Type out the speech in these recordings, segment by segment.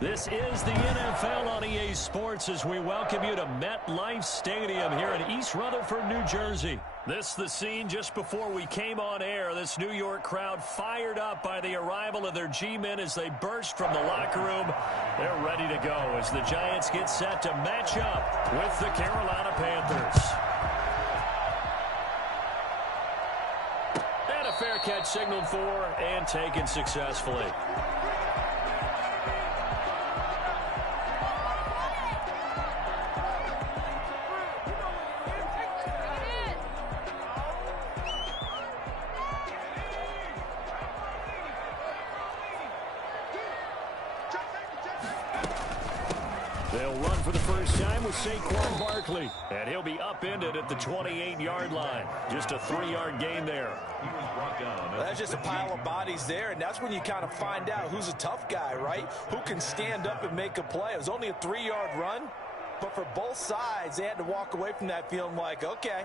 This is the NFL on EA Sports as we welcome you to MetLife Stadium here in East Rutherford, New Jersey. This is the scene just before we came on air. This New York crowd fired up by the arrival of their G-men as they burst from the locker room. They're ready to go as the Giants get set to match up with the Carolina Panthers. And a fair catch signaled for and taken successfully. They'll run for the first time with Saquon Barkley. And he'll be upended at the 28-yard line. Just a 3-yard gain there. Well, that's just a pile of bodies there, and that's when you kind of find out who's a tough guy, right? Who can stand up and make a play. It was only a 3-yard run, but for both sides, they had to walk away from that feeling like, okay,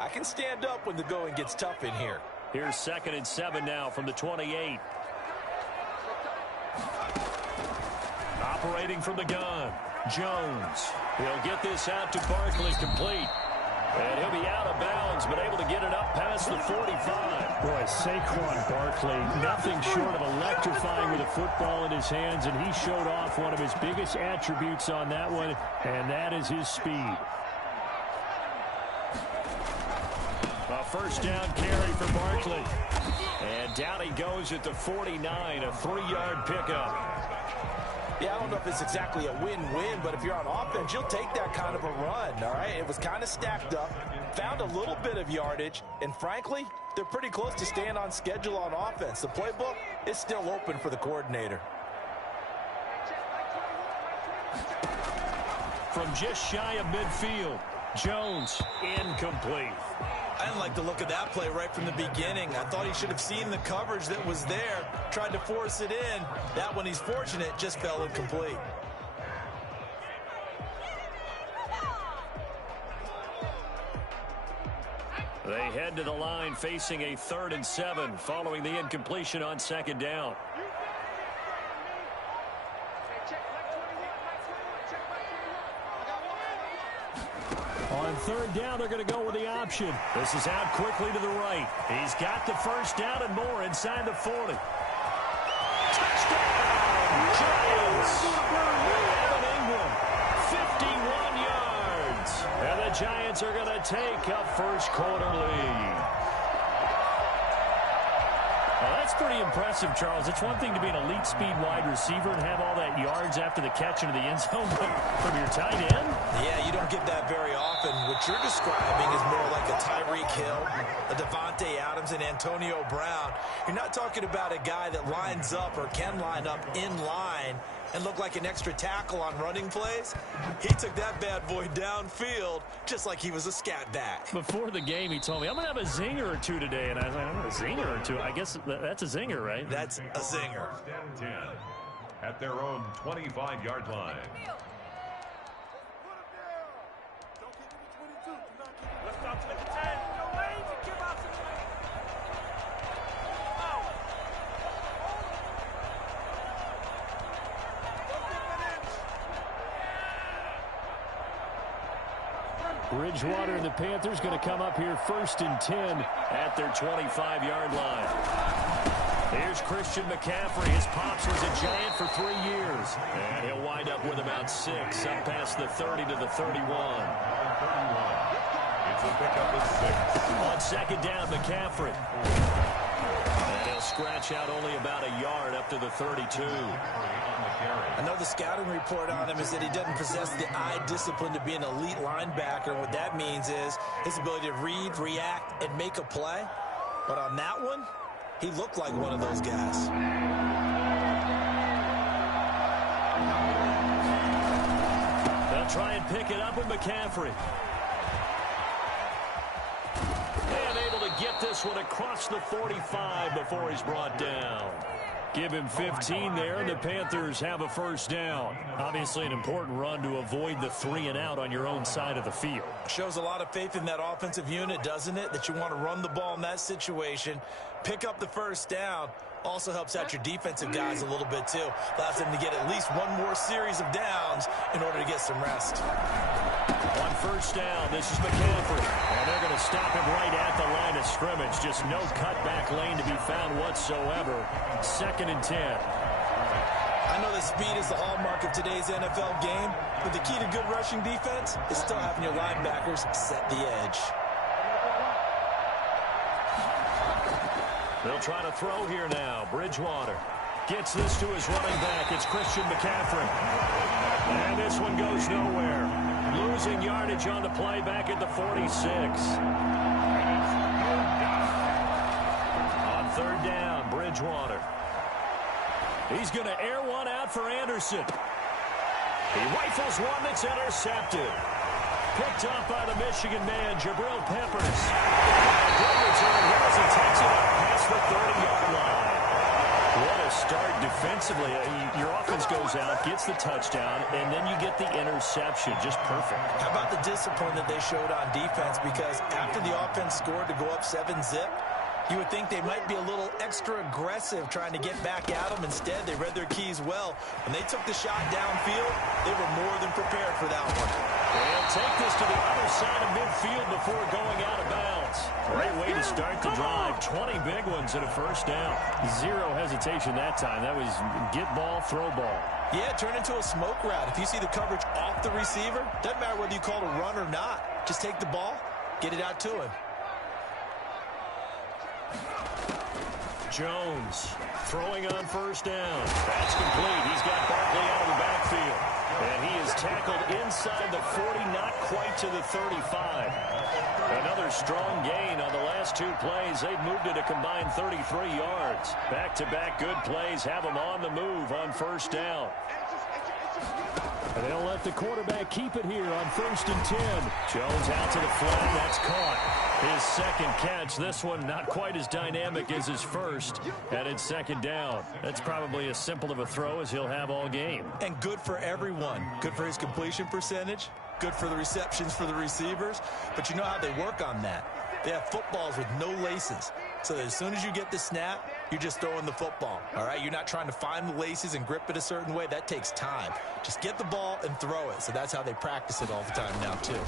I can stand up when the going gets tough in here. Here's 2nd and 7 now from the 28. Operating from the gun. Jones. He'll get this out to Barkley, complete. And he'll be out of bounds, but able to get it up past the 45. Boy, Saquon Barkley, nothing short of electrifying with a football in his hands, and he showed off one of his biggest attributes on that one, and that is his speed. A first down carry for Barkley. And down he goes at the 49, a 3-yard pickup. Yeah, I don't know if it's exactly a win-win, but if you're on offense, you'll take that kind of a run, all right? It was kind of stacked up, found a little bit of yardage, and frankly, they're pretty close to staying on schedule on offense. The playbook is still open for the coordinator. From just shy of midfield, Jones, incomplete. I didn't like the look of that play right from the beginning. I thought he should have seen the coverage that was there, tried to force it in. That one, he's fortunate, just fell incomplete. They head to the line facing a 3rd and 7 following the incompletion on 2nd down. On 3rd down, they're going to go with the option. This is out quickly to the right. He's got the first down and more inside the 40. Touchdown, Giants! Evan Ingram, 51 yards. And the Giants are going to take a first-quarter lead. Well, that's pretty impressive, Charles. It's one thing to be an elite speed wide receiver and have all that yards after the catch into the end zone, but from your tight end? Yeah, you don't get that very often. What you're describing is more like a Tyreek Hill, a Devontae Adams, and Antonio Brown. You're not talking about a guy that lines up or can line up in line and look like an extra tackle on running plays. He took that bad boy downfield just like he was a scat back. Before the game, he told me, I'm going to have a zinger or two today. And I was like, a zinger or two? I guess that's a zinger, right? That's a zinger. 10 at their own 25-yard line. Bridgewater and the Panthers going to come up here 1st and 10 at their 25-yard line. Here's Christian McCaffrey. His pops was a Giant for 3 years. And he'll wind up with about 6 up past the 30 to the 31. It's a pickup of 6. On 2nd down, McCaffrey. And he'll scratch out only about a yard up to the 32. I know the scouting report on him is that he doesn't possess the eye discipline to be an elite linebacker. What that means is his ability to read, react, and make a play. But on that one, he looked like one of those guys. They'll try and pick it up with McCaffrey. And able to get this one across the 45 before he's brought down. Give him 15 there, and the Panthers have a first down. Obviously an important run to avoid the 3-and-out on your own side of the field. Shows a lot of faith in that offensive unit, doesn't it? That you want to run the ball in that situation, pick up the first down, Also helps out your defensive guys a little bit, too. Allows them to get at least one more series of downs in order to get some rest. On first down, this is McCaffrey. And they're going to stop him right at the line of scrimmage. Just no cutback lane to be found whatsoever. 2nd and 10. I know that speed is the hallmark of today's NFL game, but the key to good rushing defense is still having your linebackers set the edge. They'll try to throw here now. Bridgewater gets this to his running back. It's Christian McCaffrey. And this one goes nowhere. Losing yardage on the play back at the 46. On 3rd down, Bridgewater. He's going to air one out for Anderson. He rifles one that's intercepted. Picked off by the Michigan man, Jabril Peppers. Good return here as he takes it up past the 30-yard line. What a start defensively. Your offense goes out, gets the touchdown, and then you get the interception. Just perfect. How about the discipline that they showed on defense? Because after the offense scored to go up 7-zip, you would think they might be a little extra aggressive trying to get back at them. Instead, they read their keys well. When they took the shot downfield, they were more than prepared for that one. They'll take this to the other side of midfield before going out of bounds. Great way to start the drive. 20 big ones and a first down. Zero hesitation that time. That was get ball, throw ball. Yeah, turn into a smoke route. If you see the coverage off the receiver, doesn't matter whether you call it a run or not. Just take the ball, get it out to him. Jones throwing on first down. That's complete. He's got Barkley out of the backfield. And he is tackled inside the 40, not quite to the 35. Another strong gain on the last 2 plays. They've moved it a combined 33 yards. Back-to-back good plays have them on the move on first down. And they'll let the quarterback keep it here on 1st and 10. Jones out to the flat. That's caught. His 2nd catch. This one not quite as dynamic as his first. And it's 2nd down. That's probably as simple of a throw as he'll have all game. And good for everyone. Good for his completion percentage. Good for the receptions for the receivers. But you know how they work on that. They have footballs with no laces. So that as soon as you get the snap, you're just throwing the football. All right? You're not trying to find the laces and grip it a certain way. That takes time. Just get the ball and throw it. So that's how they practice it all the time now, too.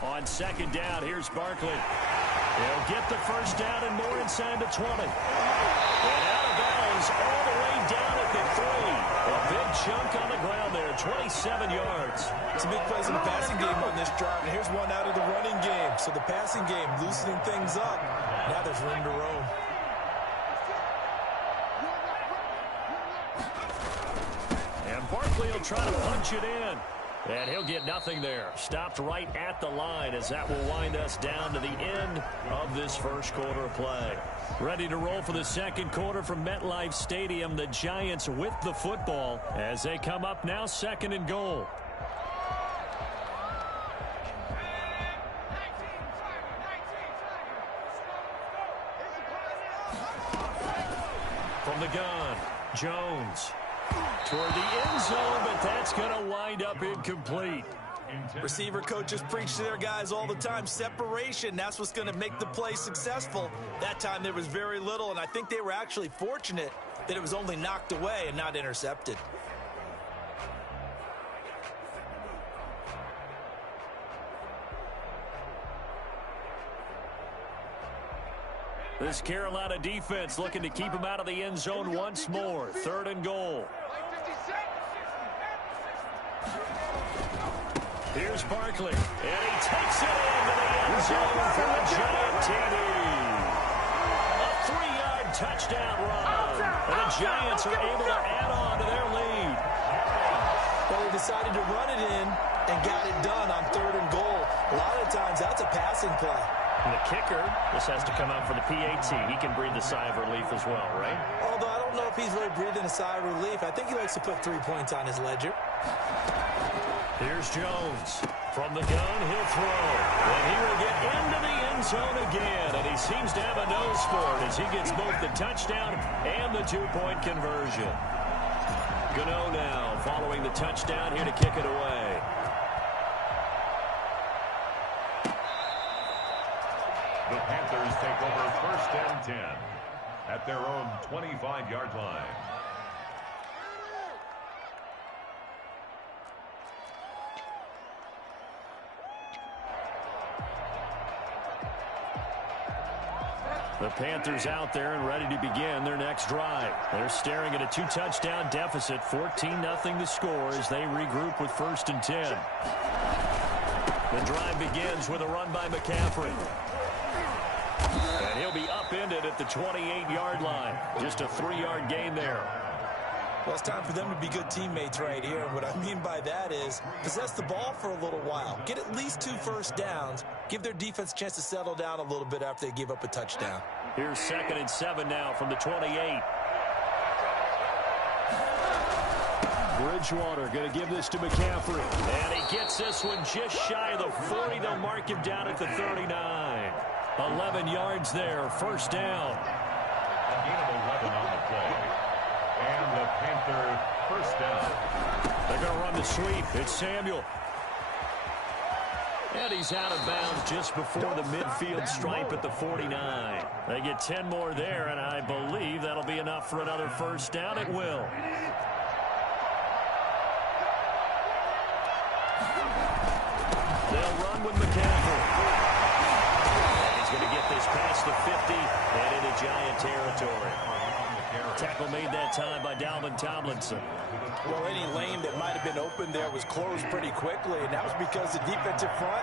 On 2nd down, here's Barkley. He'll get the first down and more inside the 20. And out of bounds all the way down at the 3. A big chunk on the ground there, 27 yards. Some big plays in the passing game on this drive, and here's one out of the running game. So the passing game loosening things up. Now there's room to roam. And Barkley will try to punch it in. And he'll get nothing there. Stopped right at the line as that will wind us down to the end of this first quarter of play. Ready to roll for the 2nd quarter from MetLife Stadium. The Giants with the football as they come up now 2nd and goal. From the gun, Jones. Toward the end zone, but that's going to wind up incomplete. Receiver coaches preach to their guys all the time. Separation, that's what's going to make the play successful. That time there was very little, and I think they were actually fortunate that it was only knocked away and not intercepted. This Carolina defense looking to keep him out of the end zone once more. 3rd and goal. Here's Barkley, and he takes it into the end zone for a giant TD. A 3-yard touchdown run, and the Giants are able to add on to their lead. Well, they decided to run it in and got it done on 3rd and goal. A lot of times that's a passing play. And the kicker, this has to come out for the PAT. He can breathe a sigh of relief as well, right? Although I don't know if he's really breathing a sigh of relief. I think he likes to put 3 points on his ledger. Here's Jones. From the gun, he'll throw. And he will get into the end zone again. And he seems to have a nose for it as he gets both the touchdown and the 2-point conversion. Gano now following the touchdown here to kick it away. The Panthers take over 1st and 10. at their own 25-yard line. The Panthers out there and ready to begin their next drive. They're staring at a 2-touchdown deficit, 14-0 the score as they regroup with 1st and 10. The drive begins with a run by McCaffrey. And he'll be upended at the 28-yard line. Just a 3-yard gain there. Well, it's time for them to be good teammates right here. And what I mean by that is possess the ball for a little while. Get at least 2 first downs. Give their defense a chance to settle down a little bit after they give up a touchdown. Here's 2nd and 7 now from the 28. Bridgewater going to give this to McCaffrey. And he gets this one just shy of the 40. They'll mark him down at the 39. 11 yards there, 1st down. A gain of 11 on the play. And the Panthers 1st down. They're going to run the sweep. It's Samuel. And he's out of bounds just before the midfield stripe at the 49. They get 10 more there, and I believe that'll be enough for another 1st down. It will. They'll run with McCaffrey. And he's going to get this past the 50 and into Giant territory. Tackle made that time by Dalvin Tomlinson. Well, any lane that might have been open there was closed pretty quickly, and that was because the defensive front,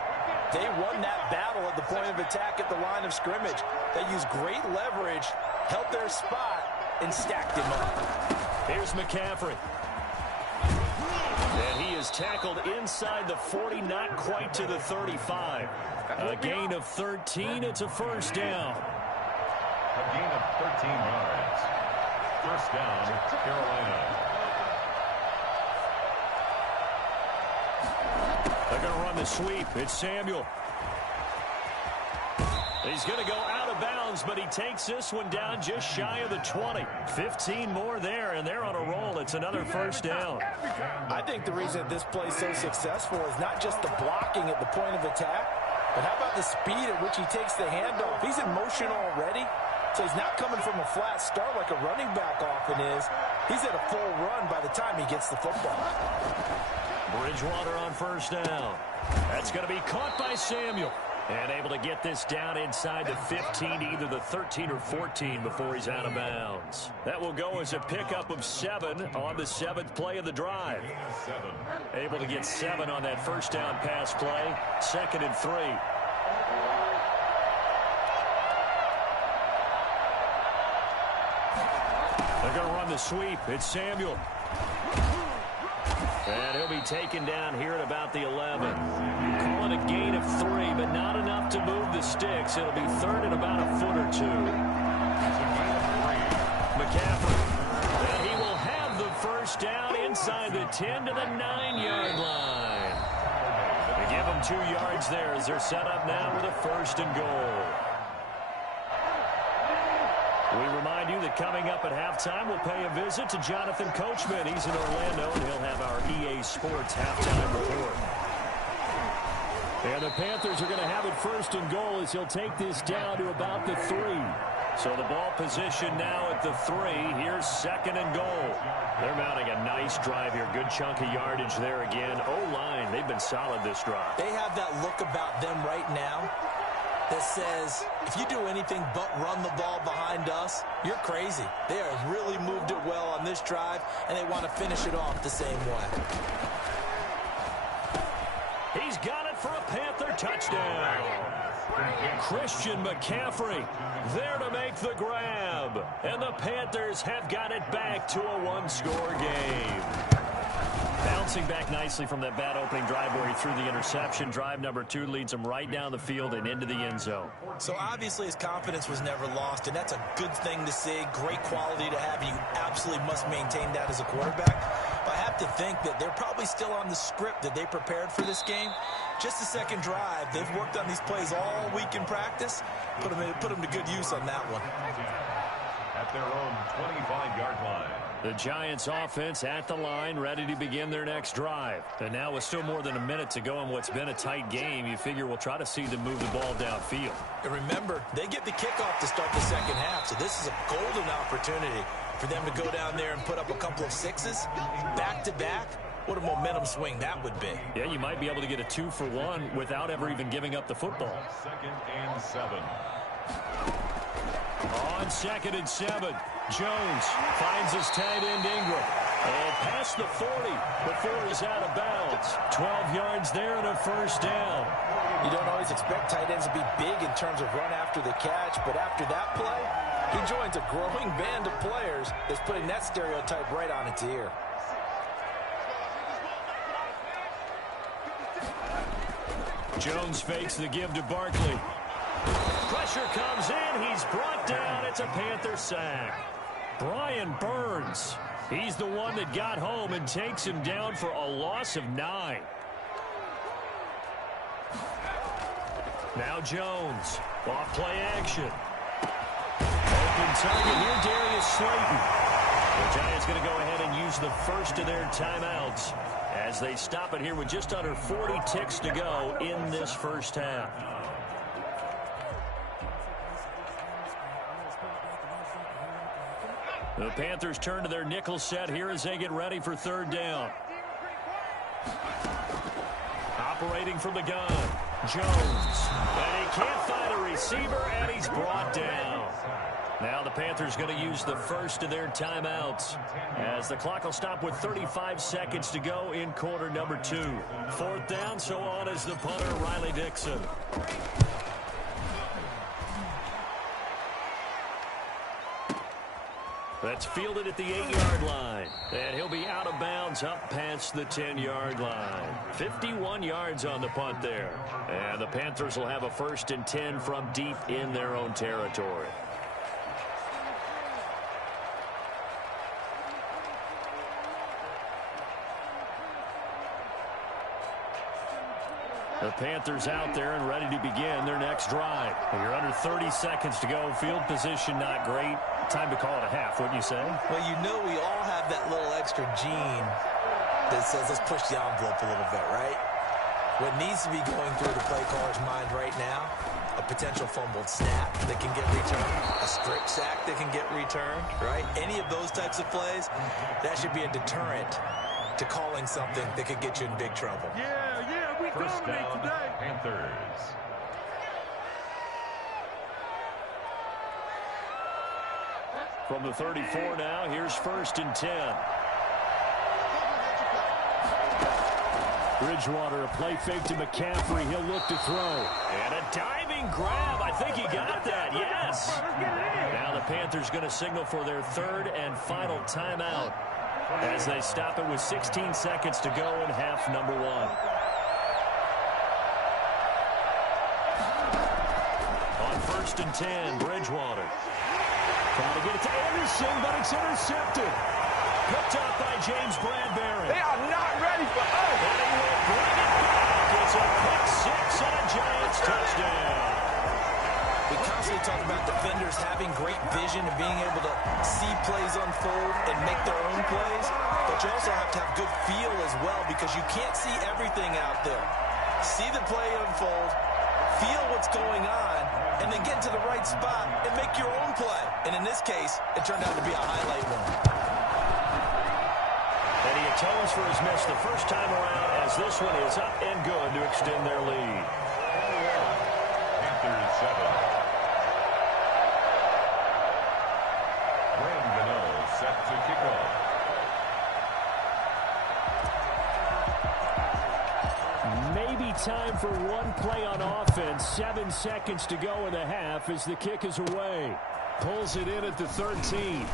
they won that battle at the point of attack at the line of scrimmage. They used great leverage, held their spot, and stacked him up. Here's McCaffrey. And he is tackled inside the 40, not quite to the 35. A gain of 13. It's a 1st down. A gain of 13 yards. 1st down, Carolina. They're going to run the sweep. It's Samuel. He's going to go out of bounds, but he takes this one down just shy of the 20. 15 more there, and they're on a roll. It's another 1st down. I think the reason this play is so successful is not just the blocking at the point of attack, but how about the speed at which he takes the handoff? He's in motion already, so he's not coming from a flat start like a running back often is. He's at a full run by the time he gets the football. Bridgewater on 1st down. That's going to be caught by Samuel. And able to get this down inside the 15, either the 13 or 14 before he's out of bounds. That will go as a pickup of 7 on the 7th play of the drive. Able to get 7 on that 1st down pass play. 2nd and 3. They're going to run the sweep. It's Samuel. And he'll be taken down here at about the 11. Call it a gain of 3, but not enough to move the sticks. It'll be 3rd and about a foot or 2. McCaffrey. And he will have the 1st down inside the 10 to the 9-yard line. They give him 2 yards there as they're set up now with a 1st and goal. We remind you that coming up at halftime, we'll pay a visit to Jonathan Coachman. He's in Orlando, and he'll have our EA Sports halftime report. And the Panthers are going to have it 1st and goal as he'll take this down to about the 3. So the ball position now at the 3. Here's 2nd and goal. They're mounting a nice drive here. Good chunk of yardage there again. O-line, they've been solid this drive. They have that look about them right now that says, if you do anything but run the ball behind us, you're crazy. They have really moved it well on this drive, and they want to finish it off the same way. He's got it for a Panther touchdown. Christian McCaffrey there to make the grab. And the Panthers have got it back to a 1-score game. Bouncing back nicely from that bad opening drive where he threw the interception. Drive number 2 leads him right down the field and into the end zone. So obviously his confidence was never lost, and that's a good thing to see. Great quality to have, and you absolutely must maintain that as a quarterback. But I have to think that they're probably still on the script that they prepared for this game. Just the second drive. They've worked on these plays all week in practice. Put them to good use on that one. At their own 25-yard line. The Giants offense at the line, ready to begin their next drive. And now with still more than a minute to go in what's been a tight game, you figure we'll try to see them move the ball downfield. And remember, they get the kickoff to start the second half, so this is a golden opportunity for them to go down there and put up a couple of sixes back-to-back. What a momentum swing that would be. Yeah, you might be able to get a 2-for-1 without ever even giving up the football. 2nd and 7. On 2nd and 7, Jones finds his tight end Ingram. And past the 40 before he's out of bounds. 12 yards there and a first down. You don't always expect tight ends to be big in terms of run after the catch, but after that play, he joins a growing band of players that's putting that stereotype right on its ear. Jones fakes the give to Barkley. Pressure comes in. He's brought down. It's a Panther sack. Brian Burns. He's the one that got home and takes him down for a loss of 9. Now Jones. Off play action. Open target here, Darius Slayton. The Giants going to go ahead and use the first of their timeouts as they stop it here with just under 40 ticks to go in this first half. The Panthers turn to their nickel set here as they get ready for third down. Operating from the gun, Jones. And he can't find a receiver, and he's brought down. Now the Panthers going to use the first of their timeouts as the clock will stop with 35 seconds to go in quarter number 2. 4th down, so on is the punter, Riley Dixon. That's fielded at the 8-yard line. And he'll be out of bounds up past the 10-yard line. 51 yards on the punt there. And the Panthers will have a 1st and 10 from deep in their own territory. The Panthers out there and ready to begin their next drive. You're under 30 seconds to go. Field position not great. Time to call it a half, wouldn't you say? Well, you know we all have that little extra gene that says let's push the envelope a little bit, right? What needs to be going through the play caller's mind right now, a potential fumbled snap that can get returned, a strip sack that can get returned, right? Any of those types of plays, that should be a deterrent to calling something that could get you in big trouble. We first down, today. Panthers. From the 34 now, here's 1st and 10. Bridgewater, a play fake to McCaffrey. He'll look to throw. And a diving grab. I think he got that, yes. Now the Panthers going to signal for their 3rd and final timeout as they stop it with 16 seconds to go in half number 1. On 1st and 10, Bridgewater. Trying to get it to Anderson, but it's intercepted. Picked up by James Bradbury. They are not ready for us. And he will bring it back. It's a pick 6 and a Giants touchdown. We constantly talk about defenders having great vision and being able to see plays unfold and make their own plays, but you also have to have good feel as well because you can't see everything out there. See the play unfold, feel what's going on, and then get to the right spot and make your own play. And in this case, it turned out to be a highlight one. And he atones for his miss the first time around as this one is up and good to extend their lead. Panthers 7. Set to kick off. Maybe time for one play on offense. 7 seconds to go in the half as the kick is away. Pulls it in at the 13.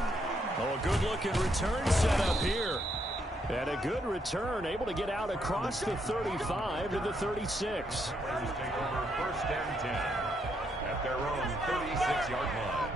Oh, a good-looking return set up here. And a good return, able to get out across the 35 to the 36. Panthers take over 1st and 10 at their own 36-yard line.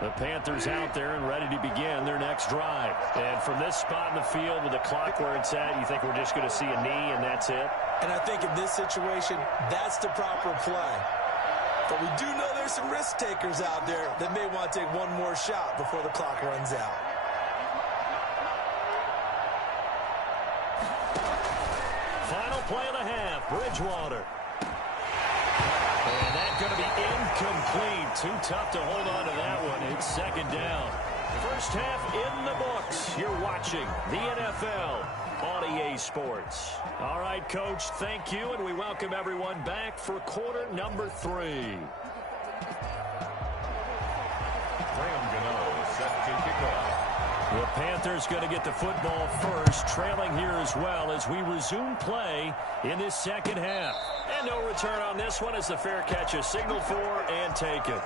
The Panthers out there and ready to begin their next drive. And from this spot in the field with the clock where it's at, you think we're just going to see a knee and that's it? And I think in this situation, that's the proper play. But we do know there's some risk takers out there that may want to take one more shot before the clock runs out. Final play of the half, Bridgewater. And that's going to be incomplete. Too tough to hold on to that one. It's second down. First half in the books. You're watching the NFL on EA Sports. All right, Coach, thank you, and we welcome everyone back for quarter number 3. Graham Gano set to kick off. The Panthers going to get the football first, trailing here as well as we resume play in this second half. And no return on this one as the fair catch is signaled for and taken.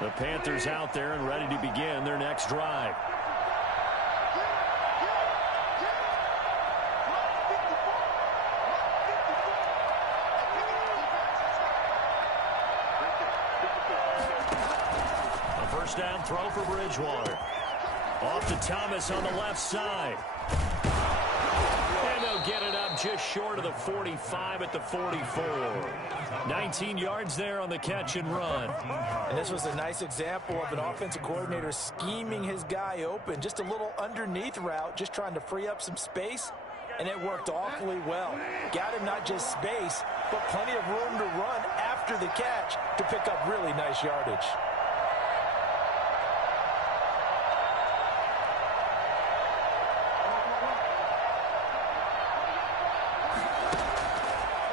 The Panthers out there and ready to begin their next drive. First down throw for Bridgewater. Off to Thomas on the left side. And they'll get it up just short of the 45 at the 44. 19 yards there on the catch and run. And this was a nice example of an offensive coordinator scheming his guy open. Just a little underneath route, just trying to free up some space. And it worked awfully well. Got him not just space, but plenty of room to run after the catch to pick up really nice yardage.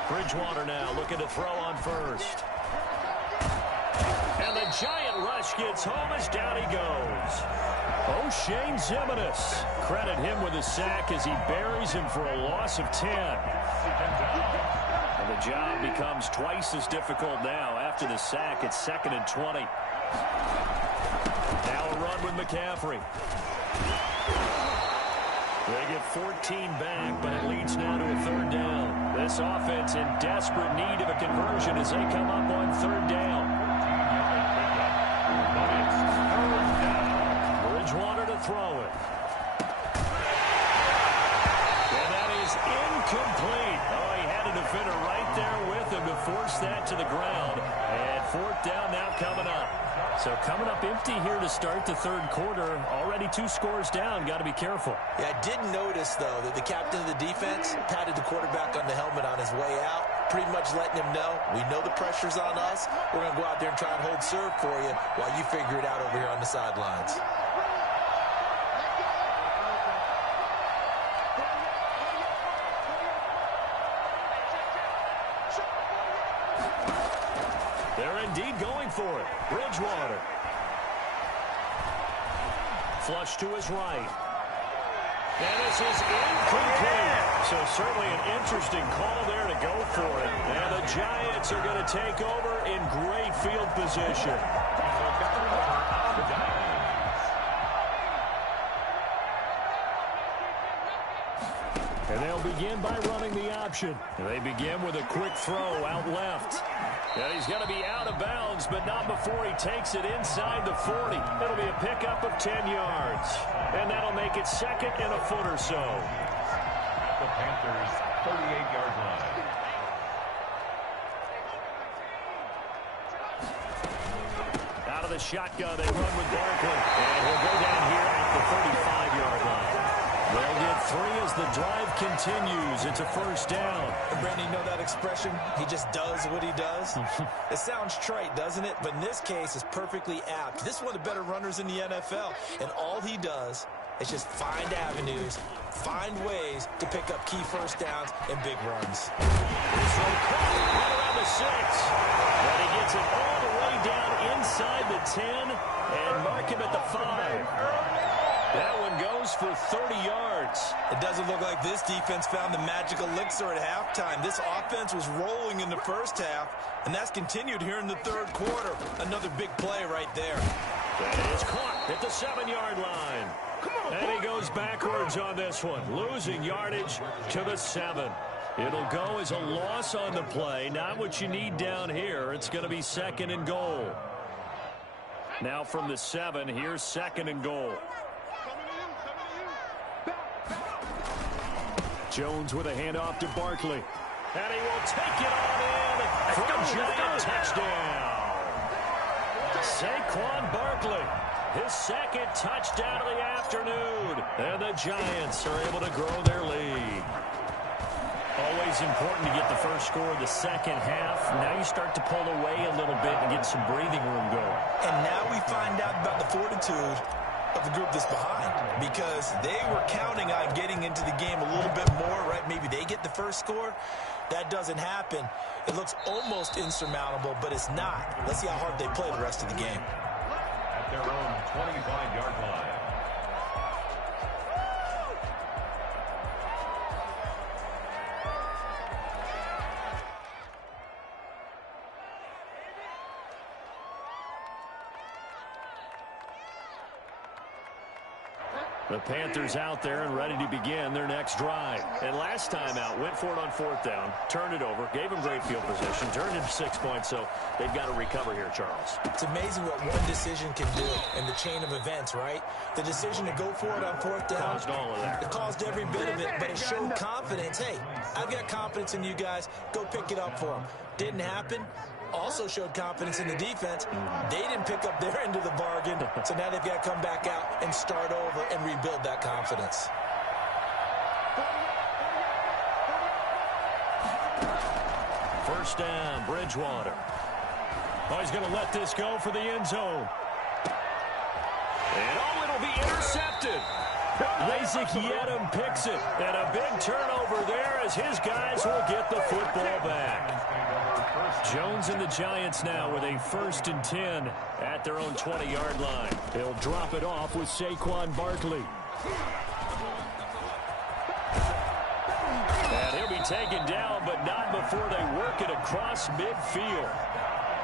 Bridgewater now looking to throw on first. And the giant rush gets home as down he goes. O'Shane Zimenez. Credit him with a sack as he buries him for a loss of 10. And the job becomes twice as difficult now after the sack. It's 2nd and 20. Now a run with McCaffrey. They get 14 back, but it leads now to a 3rd down. This offense in desperate need of a conversion as they come up on 3rd down. Bridgewater to throw it. And that is incomplete. Oh, he had a defender right there with him to force that to the ground. And 4th down now coming up. So coming up empty here to start the 3rd quarter. Already 2 scores down. Got to be careful. Yeah, I did notice, though, that the captain of the defense patted the quarterback on the helmet on his way out, pretty much letting him know, we know the pressure's on us. We're going to go out there and try and hold serve for you while you figure it out over here on the sidelines. They're indeed going for it. Bridgewater. Flush to his right. And this is incomplete. So certainly an interesting call there to go for it. And the Giants are going to take over in great field position. And they'll begin by running the option. And they begin with a quick throw out left. And he's going to be out of bounds, but not before he takes it inside the 40. It'll be a pickup of 10 yards. And that'll make it 2nd and a foot or so. At the Panthers' 38-yard line. Out of the shotgun, they run with Barkley. And he'll go down here at the 35-yard line. They'll get 3 as the drive continues. It's a 1st down. And Brandon, you know that expression? He just does what he does. It sounds trite, doesn't it? But in this case, it's perfectly apt. This is one of the better runners in the NFL. And all he does is just find avenues, find ways to pick up key 1st downs and big runs. This one right around the 6. And he gets it all the way down inside the 10 and mark him at the 5. That one goes for 30 yards. It doesn't look like this defense found the magic elixir at halftime. This offense was rolling in the 1st half, and that's continued here in the 3rd quarter. Another big play right there. That is caught at the 7-yard line. Come on, And he goes backwards on this one, losing yardage to the 7. It'll go as a loss on the play. Not what you need down here. It's going to be 2nd and goal. Now from the 7, here's 2nd and goal. Jones with a handoff to Barkley. And he will take it on in for a giant touchdown. Saquon Barkley, his 2nd touchdown of the afternoon. And the Giants are able to grow their lead. Always important to get the first score of the second half. Now you start to pull away a little bit and get some breathing room going. And now we find out about the fortitude of the group that's behind, because they were counting on getting into the game a little bit more, right? Maybe they get the first score. That doesn't happen. It looks almost insurmountable, but it's not. Let's see how hard they play the rest of the game. At their own 25-yard line. The Panthers out there and ready to begin their next drive. And last time out, went for it on 4th down, turned it over, gave them great field position, turned it 6 points, so they've got to recover here, Charles. It's amazing what one decision can do in the chain of events, right? The decision to go for it on 4th down. Caused all of that. It caused every bit of it, but it showed confidence. Hey, I've got confidence in you guys. Go pick it up for them. Didn't happen. Also showed confidence in the defense. They didn't pick up their end of the bargain, so now they've got to come back out and start over and rebuild that confidence. First down, Bridgewater. Oh, he's going to let this go for the end zone. And oh, it'll be intercepted. Isaac Yedem picks it. And a big turnover there as his guys will get the football back. Jones and the Giants now with a 1st and 10 at their own 20-yard line. They'll drop it off with Saquon Barkley. And he'll be taken down, but not before they work it across midfield.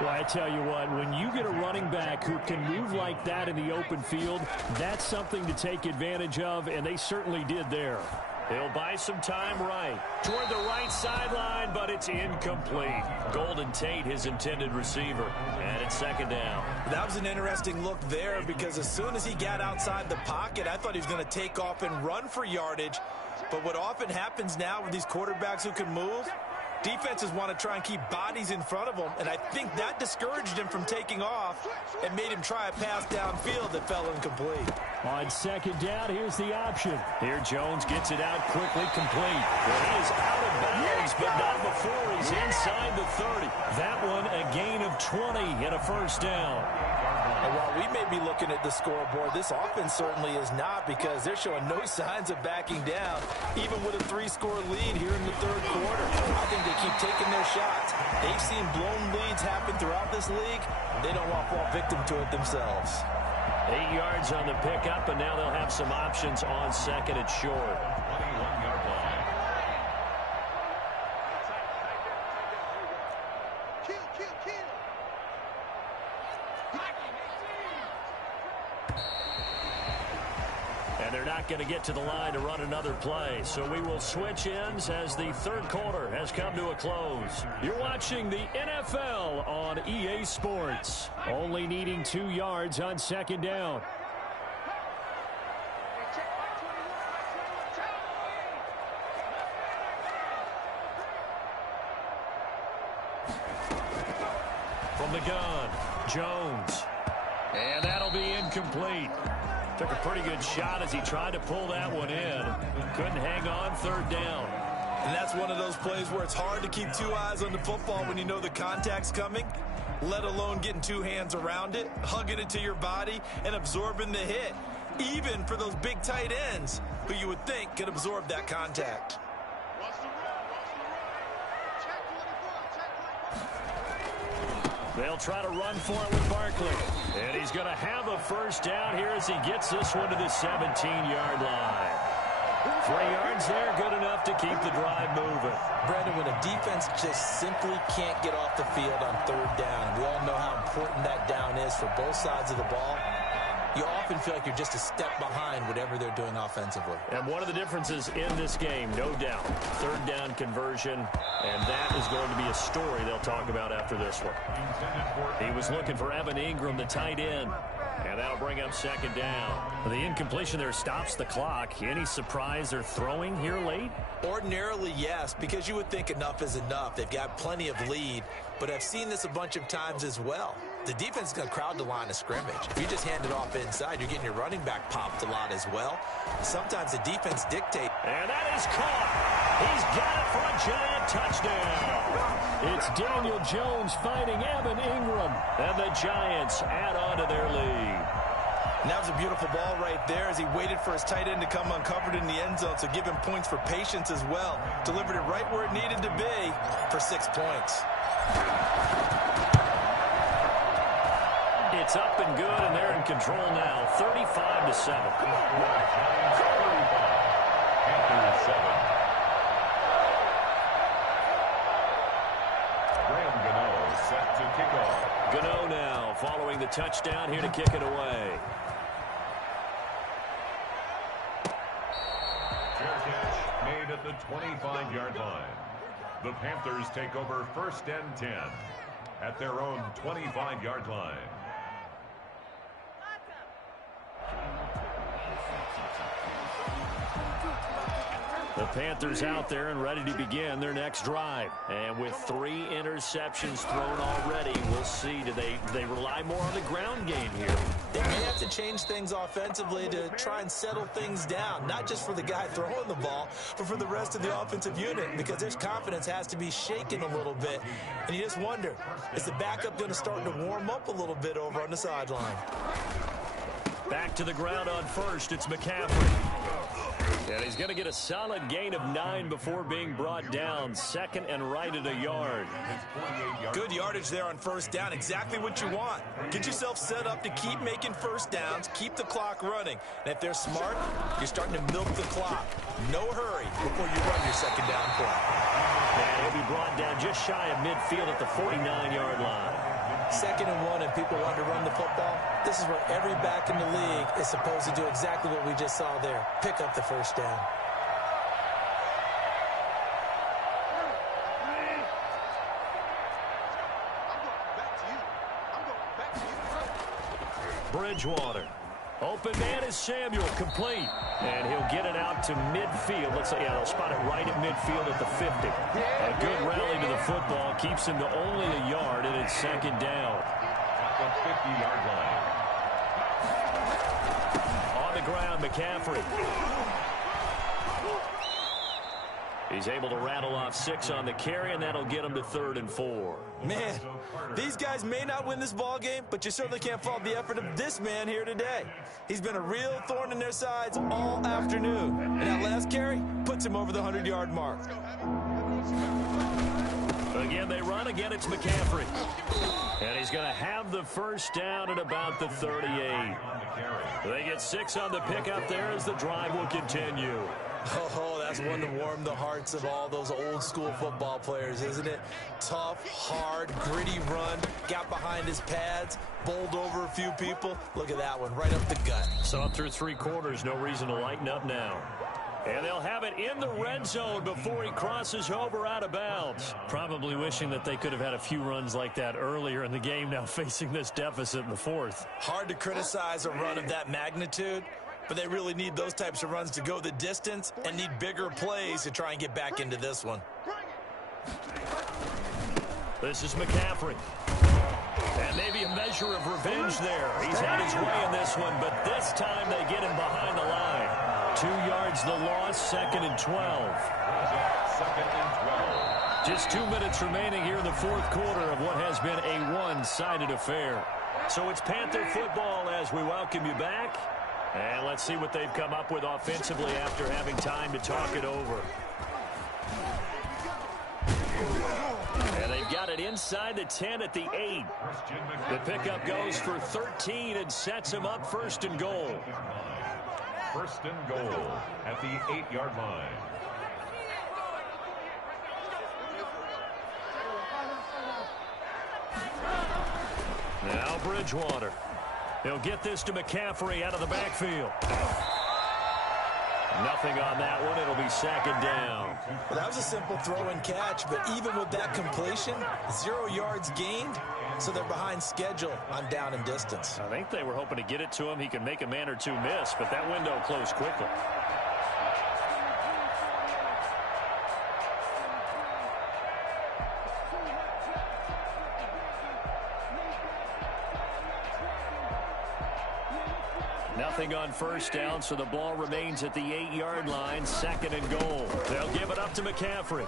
Well, I tell you what, when you get a running back who can move like that in the open field, that's something to take advantage of, and they certainly did there. He'll buy some time right toward the right sideline, but it's incomplete. Golden Tate, his intended receiver, and it's 2nd down. That was an interesting look there, because as soon as he got outside the pocket, I thought he was going to take off and run for yardage. But what often happens now with these quarterbacks who can move, defenses want to try and keep bodies in front of them, and I think that discouraged him from taking off and made him try a pass downfield that fell incomplete. On 2nd down, here's the option. Here Jones gets it out quickly, complete. Well, he is out of bounds, but not before he's inside the 30. That one a gain of 20 and a 1st down. And while we may be looking at the scoreboard, this offense certainly is not, because they're showing no signs of backing down, even with a 3-score lead here in the 3rd quarter. I think they keep taking their shots. They've seen blown leads happen throughout this league. They don't want to fall victim to it themselves. 8 yards on the pickup, and now they'll have some options on 2nd and short. 21-yard line. And they're not going to get to the line to run another play. So we will switch ends as the 3rd quarter has come to a close. You're watching the NFL on EA Sports. Only needing 2 yards on 2nd down. From the gun, Jones. And that'll be incomplete. Took a pretty good shot as he tried to pull that one in. Couldn't hang on, 3rd down. And that's one of those plays where it's hard to keep 2 eyes on the football when you know the contact's coming, let alone getting 2 hands around it, hugging it to your body, and absorbing the hit, even for those big tight ends who you would think could absorb that contact. They'll try to run for it with Barkley. And he's going to have a 1st down here as he gets this one to the 17-yard line. 3 yards there, good enough to keep the drive moving. Brandon, when a defense just simply can't get off the field on 3rd down, we all know how important that down is for both sides of the ball. you often feel like you're just a step behind whatever they're doing offensively. And one of the differences in this game, no doubt, third down conversion, and that is going to be a story they'll talk about after this one. He was looking for Evan Ingram, the tight end, and that'll bring up second down. The incompletion there stops the clock. Any surprise they're throwing here late? Ordinarily, yes, because you would think enough is enough. They've got plenty of lead, but I've seen this a bunch of times as well. The defense is going to crowd the line of scrimmage. If you just hand it off inside, you're getting your running back popped a lot as well. Sometimes the defense dictates. And that is caught. He's got it for a giant touchdown. It's Daniel Jones fighting Evan Ingram, and the Giants add on to their lead. And that was a beautiful ball right there as he waited for his tight end to come uncovered in the end zone, so give him points for patience as well. Delivered it right where it needed to be for 6 points. It's up and good, and they're in control now, 35-7. Set to kick off. Gano now following the touchdown here to kick it away. Fair catch made at the 25-yard line. The Panthers take over 1st and 10 at their own 25-yard line. The Panthers out there and ready to begin their next drive. And with 3 interceptions thrown already, we'll see. Do they rely more on the ground game here? They may have to change things offensively to try and settle things down, not just for the guy throwing the ball, but for the rest of the offensive unit, because their confidence has to be shaken a little bit. And you just wonder, is the backup going to start to warm up a little bit over on the sideline? Back to the ground on first, it's McCaffrey. And he's going to get a solid gain of 9 before being brought down. Second and right at a yard. Good yardage there on 1st down. Exactly what you want. Get yourself set up to keep making 1st downs, keep the clock running. And if they're smart, you're starting to milk the clock. No hurry before you run your 2nd down play. And he'll be brought down just shy of midfield at the 49-yard line. 2nd and 1 and people want to run the football. This is where every back in the league is supposed to do exactly what we just saw there. Pick up the 1st down. Bridgewater. Open man is Samuel, complete. And he'll get it out to midfield. Let's say, they'll spot it right at midfield at the 50. A good rally to the football keeps him to only a yard, and it's 2nd down. At the 50-yard line. On the ground, McCaffrey. He's able to rattle off 6 on the carry, and that'll get him to 3rd and 4. Man, these guys may not win this ball game, but you certainly can't fault the effort of this man here today. He's been a real thorn in their sides all afternoon. And that last carry puts him over the 100-yard mark. Again, they run. Again, it's McCaffrey. And he's going to have the 1st down at about the 38. They get 6 on the pickup there as the drive will continue. Oh, that's one to warm the hearts of all those old-school football players, isn't it? Tough, hard, gritty run, got behind his pads, bowled over a few people. Look at that one, right up the gut. So up through 3 quarters, no reason to lighten up now. And they'll have it in the red zone before he crosses over out of bounds. Probably wishing that they could have had a few runs like that earlier in the game, now facing this deficit in the 4th. Hard to criticize a run of that magnitude, but they really need those types of runs to go the distance and need bigger plays to try and get back into this one. This is McCaffrey. And maybe a measure of revenge there. He's had his way in this one, but this time they get him behind the line. 2 yards the loss, 2nd and 12. 2nd and 12. Just 2 minutes remaining here in the 4th quarter of what has been a one-sided affair. So it's Panther football as we welcome you back. And let's see what they've come up with offensively after having time to talk it over. And they've got it inside the 10 at the 8. The pickup goes for 13 and sets him up 1st and goal. 1st and goal at the 8-yard line. Now Bridgewater. He'll get this to McCaffrey out of the backfield. Nothing on that one. It'll be second down. Well, that was a simple throw and catch, but even with that completion, 0 yards gained, so they're behind schedule on down and distance. I think they were hoping to get it to him. He could make a man or two miss, but that window closed quickly. Nothing on first down, so the ball remains at the 8-yard line, second and goal. They'll give it up to McCaffrey.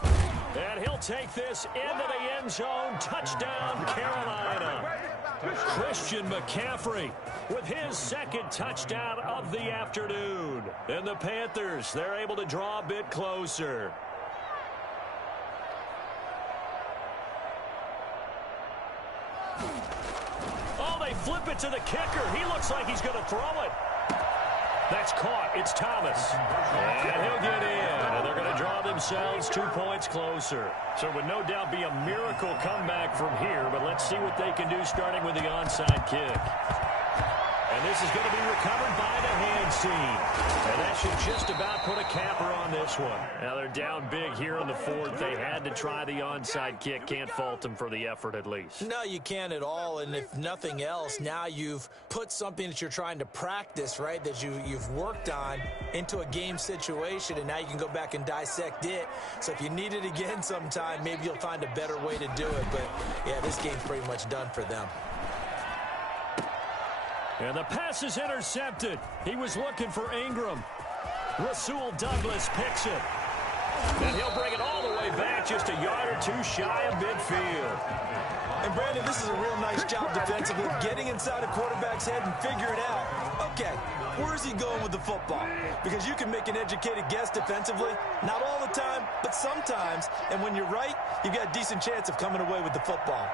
And he'll take this into the end zone. Touchdown, Carolina. Christian McCaffrey with his second touchdown of the afternoon. And the Panthers, they're able to draw a bit closer. Oh, they flip it to the kicker. He looks like he's going to throw it. That's caught. It's Thomas. And he'll get in. And they're going to draw themselves 2 points closer. So it would no doubt be a miracle comeback from here. But let's see what they can do starting with the onside kick. And this is going to be recovered by the hands team. And that should just about put a capper on this one. Now they're down big here in the fourth. They had to try the onside kick. Can't fault them for the effort at least. No, you can't at all. And if nothing else, now you've put something that you're trying to practice, right, that you've worked on into a game situation. And now you can go back and dissect it. So if you need it again sometime, maybe you'll find a better way to do it. But, yeah, this game's pretty much done for them. And the pass is intercepted. He was looking for Ingram. Rasul Douglas picks it. And he'll bring it all the way back, just a yard or two shy of midfield. And, Brandon, this is a real nice job defensively, getting inside a quarterback's head and figure it out. Okay, where's he going with the football? Because you can make an educated guess defensively. Not all the time, but sometimes. And when you're right, you've got a decent chance of coming away with the football.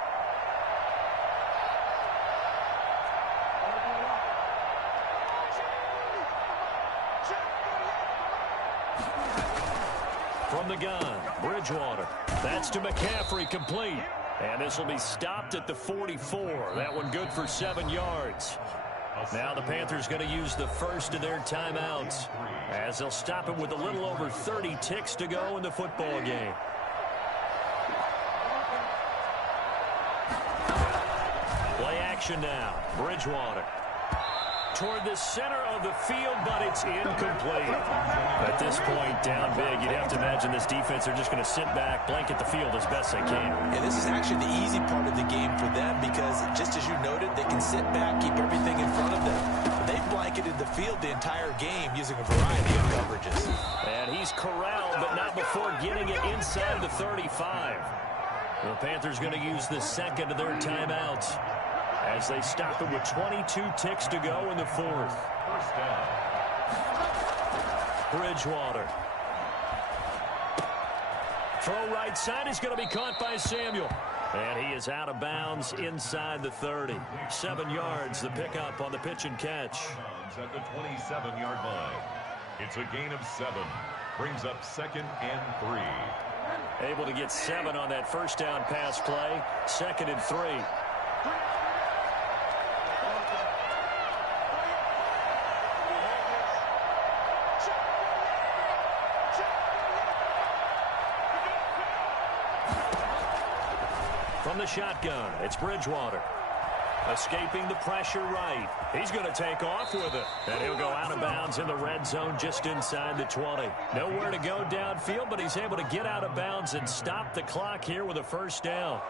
From the gun, Bridgewater. That's to McCaffrey, complete. And this will be stopped at the 44. That one good for 7 yards. Now the Panthers going to use the first of their timeouts, as they'll stop it with a little over 30 ticks to go in the football game. Play action now. Bridgewater toward the center of the field, but it's incomplete. At this point, down big, you'd have to imagine this defense are just going to sit back, blanket the field as best they can. Yeah, this is actually the easy part of the game for them because, just as you noted, they can sit back, keep everything in front of them. They've blanketed the field the entire game using a variety of coverages. And he's corralled, but not before getting it inside the 35. The Panthers going to use the second of their timeouts, as they stop it with 22 ticks to go in the fourth. Bridgewater. Throw right side is going to be caught by Samuel. And he is out of bounds inside the 30. 7 yards, the pickup on the pitch and catch. At the 27-yard line. It's a gain of 7. Brings up 2nd and 3. Able to get 7 on that first down pass play. 2nd and 3. From the shotgun, it's Bridgewater. Escaping the pressure right. He's going to take off with it. And he'll go out of bounds in the red zone just inside the 20. Nowhere to go downfield, but he's able to get out of bounds and stop the clock here with a first down.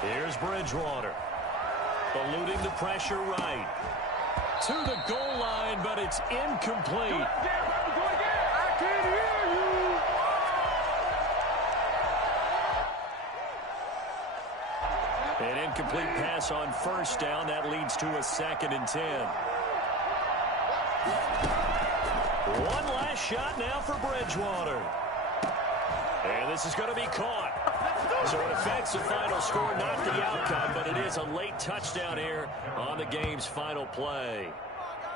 Here's Bridgewater. Eluding the pressure right. To the goal line, but it's incomplete. I can't hear you. An incomplete pass on first down. That leads to a 2nd and 10. One last shot now for Bridgewater. And And this is going to be caught. So it affects the final score, not the outcome, but it is a late touchdown here on the game's final play.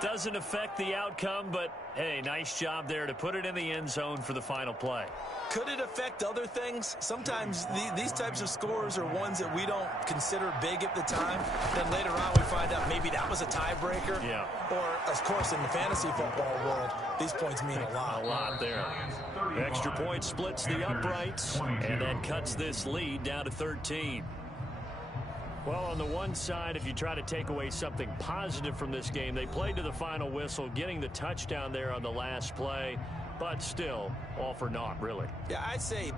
Doesn't affect the outcome, but, hey, nice job there to put it in the end zone for the final play. Could it affect other things? Sometimes these types of scores are ones that we don't consider big at the time. Then later on we find out maybe that was a tiebreaker. Yeah. Or, of course, in the fantasy football world, these points mean a lot. A lot there. Extra point splits the uprights and then cuts this lead down to 13. Well, on the one side, if you try to take away something positive from this game, they played to the final whistle, getting the touchdown there on the last play, but still, all for naught, really. Yeah, I'd say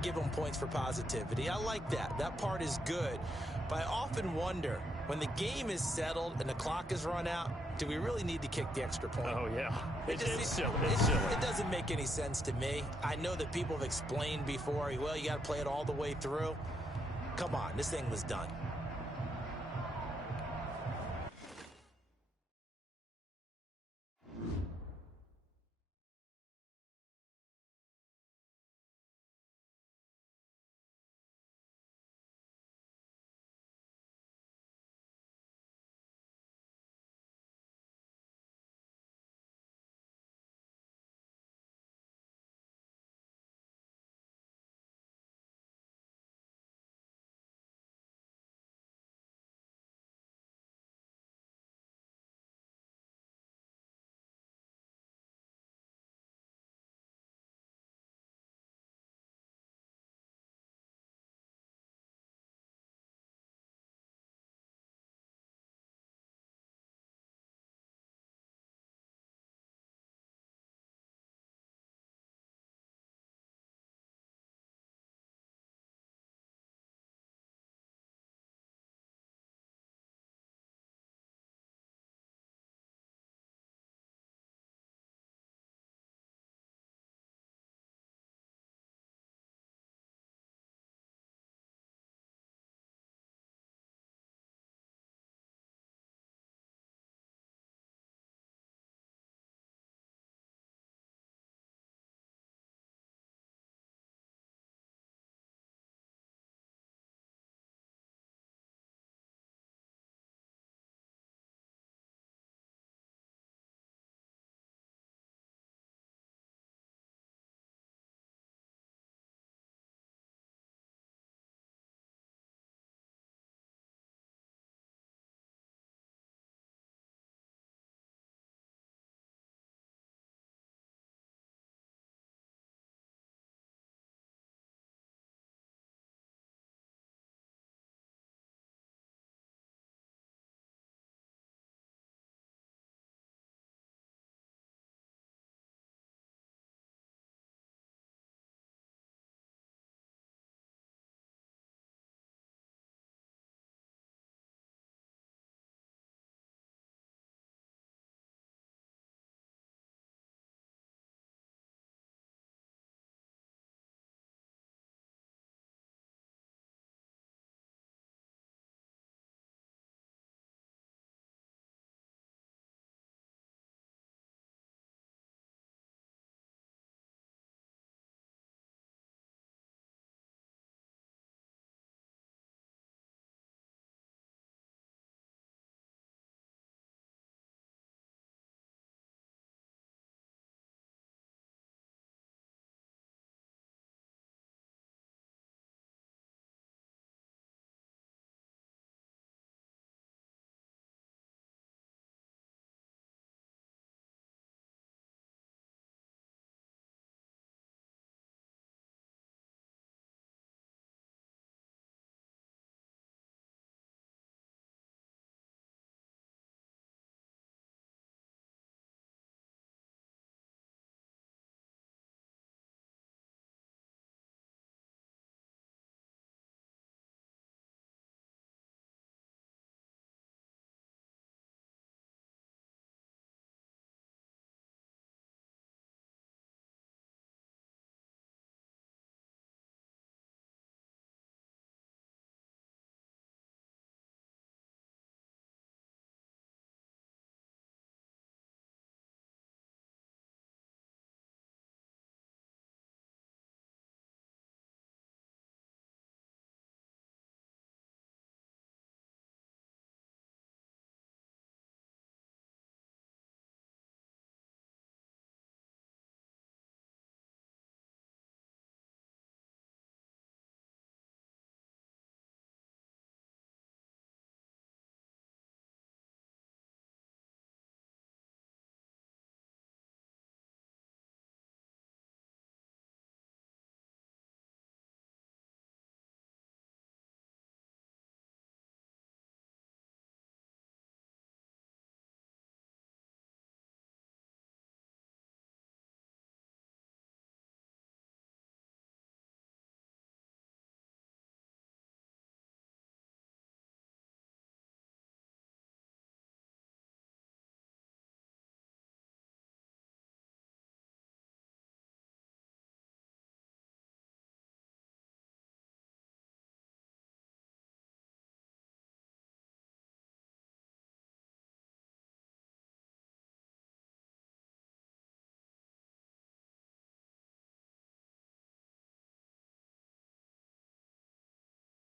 give them points for positivity. I like that. That part is good. But I often wonder, when the game is settled and the clock is run out, do we really need to kick the extra point? Oh, yeah. It's silly. It doesn't make any sense to me. I know that people have explained before, well, you got to play it all the way through. Come on, this thing was done.